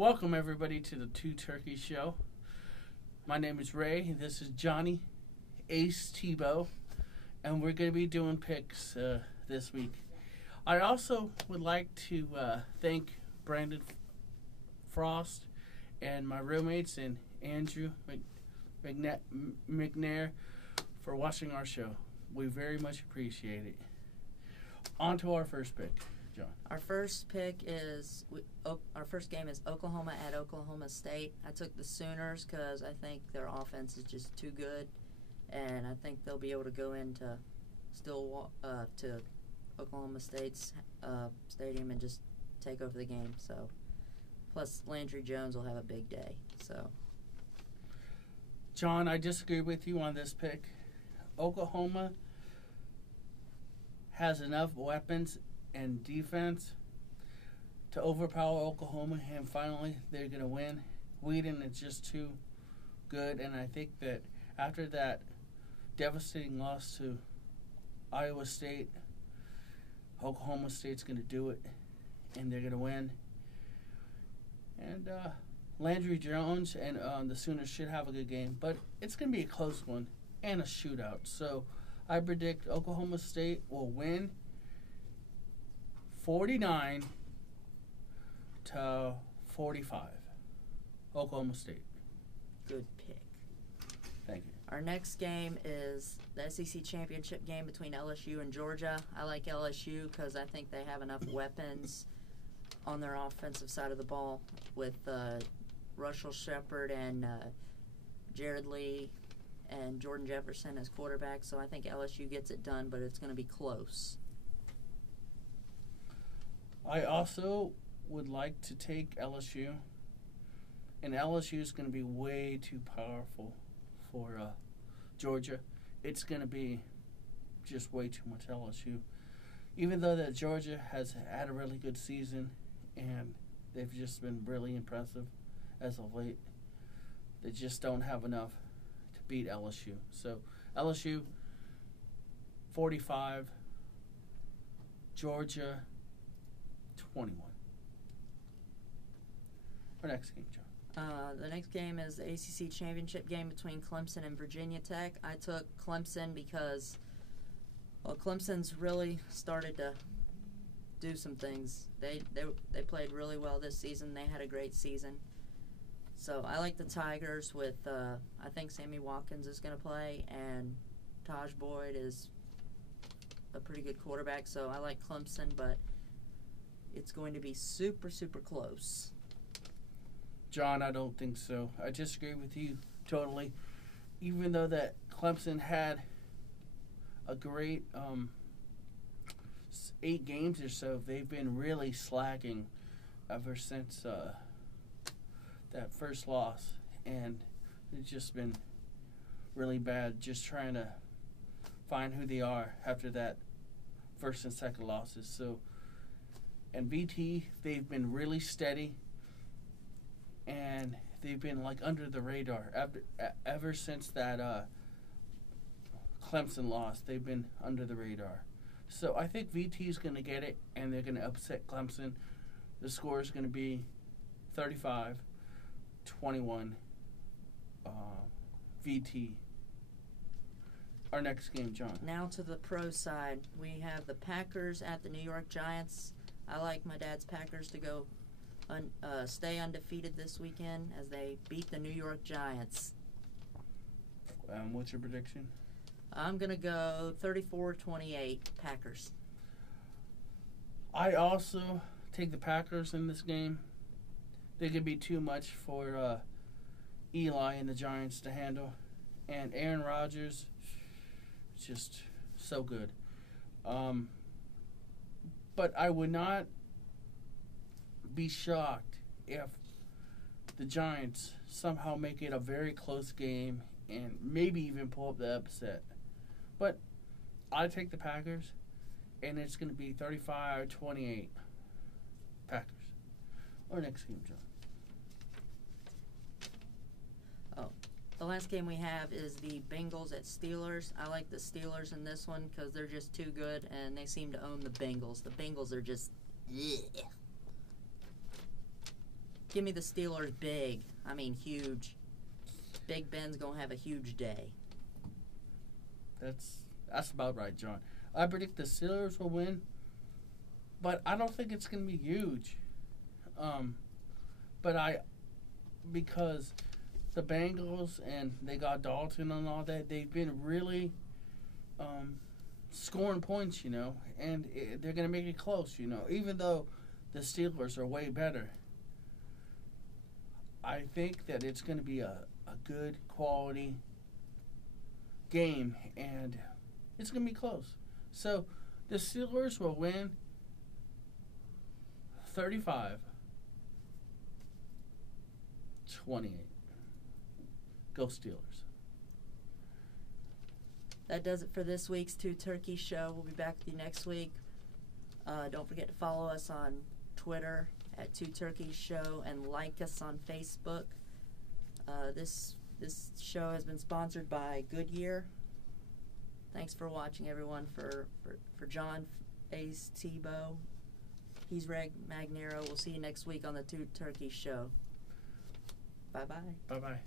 Welcome, everybody, to the Two Turkey Show. My name is Ray. This is Johnny Ace Tebow, and we're going to be doing picks this week. I also would like to thank Brandon Frost and my roommates and Andrew McNair for watching our show. We very much appreciate it. On to our first pick, John. Our first game is Oklahoma at Oklahoma State. I took the Sooners because I think their offense is just too good, and I think they'll be able to go into to Oklahoma State's stadium and just take over the game. So, plus Landry Jones will have a big day. So, John, I disagree with you on this pick. Oklahoma has enough weapons and defense to overpower Oklahoma, and finally they're going to win. Whedon is just too good, and I think that after that devastating loss to Iowa State, Oklahoma State's going to do it, and they're going to win. And Landry Jones and the Sooners should have a good game, but it's going to be a close one and a shootout. So I predict Oklahoma State will win 49-45. Oklahoma State. Good pick. Thank you. Our next game is the SEC Championship game between LSU and Georgia. I like LSU because I think they have enough weapons on their offensive side of the ball with Russell Shepard and Jared Lee and Jordan Jefferson as quarterbacks. So I think LSU gets it done, but it's going to be close. I also would like to take LSU, and LSU is going to be way too powerful for Georgia. It's going to be just way too much LSU. Even though that Georgia has had a really good season and they've just been really impressive as of late, they just don't have enough to beat LSU. So LSU 45, Georgia 21. Our next game, John. The next game is the ACC Championship game between Clemson and Virginia Tech. I took Clemson because, well, Clemson's really started to do some things. They played really well this season. They had a great season. So I like the Tigers with, I think Sammy Watkins is going to play, and Taj Boyd is a pretty good quarterback. So I like Clemson, but it's going to be super, super close. John, I don't think so. I disagree with you totally. Even though that Clemson had a great 8 games or so, they've been really slacking ever since that first loss. And it's just been really bad, just trying to find who they are after that first and second losses. So, and VT, they've been really steady. And they've been like under the radar ever since that Clemson loss. They've been under the radar. So I think VT is going to get it, and they're going to upset Clemson. The score is going to be 35-21 VT. Our next game, John. Now to the pro side. We have the Packers at the New York Giants. I like my dad's Packers to go stay undefeated this weekend as they beat the New York Giants. What's your prediction? I'm going to go 34-28 Packers. I also take the Packers in this game. They could be too much for Eli and the Giants to handle. And Aaron Rodgers, just so good. But I would not be shocked if the Giants somehow make it a very close game and maybe even pull up the upset. But I take the Packers, and it's going to be 35-28 Packers. Our next game, John. The last game we have is the Bengals at Steelers. I like the Steelers in this one because they're just too good, and they seem to own the Bengals. The Bengals are just, ugh. Give me the Steelers big. I mean huge. Big Ben's going to have a huge day. That's about right, John. I predict the Steelers will win, but I don't think it's going to be huge. Because the Bengals and they got Dalton and all that, they've been really scoring points, you know, and they're going to make it close, you know, even though the Steelers are way better. I think that it's going to be a good quality game, and it's going to be close. So the Steelers will win 35-28. Go Steelers. That does it for this week's Two Turkeys Show. We'll be back with you next week. Don't forget to follow us on Twitter at Two Turkeys Show and like us on Facebook. This show has been sponsored by Goodyear. Thanks for watching, everyone. For John Ace Tebow, he's Reg Magnero. We'll see you next week on the Two Turkeys Show. Bye-bye. Bye-bye.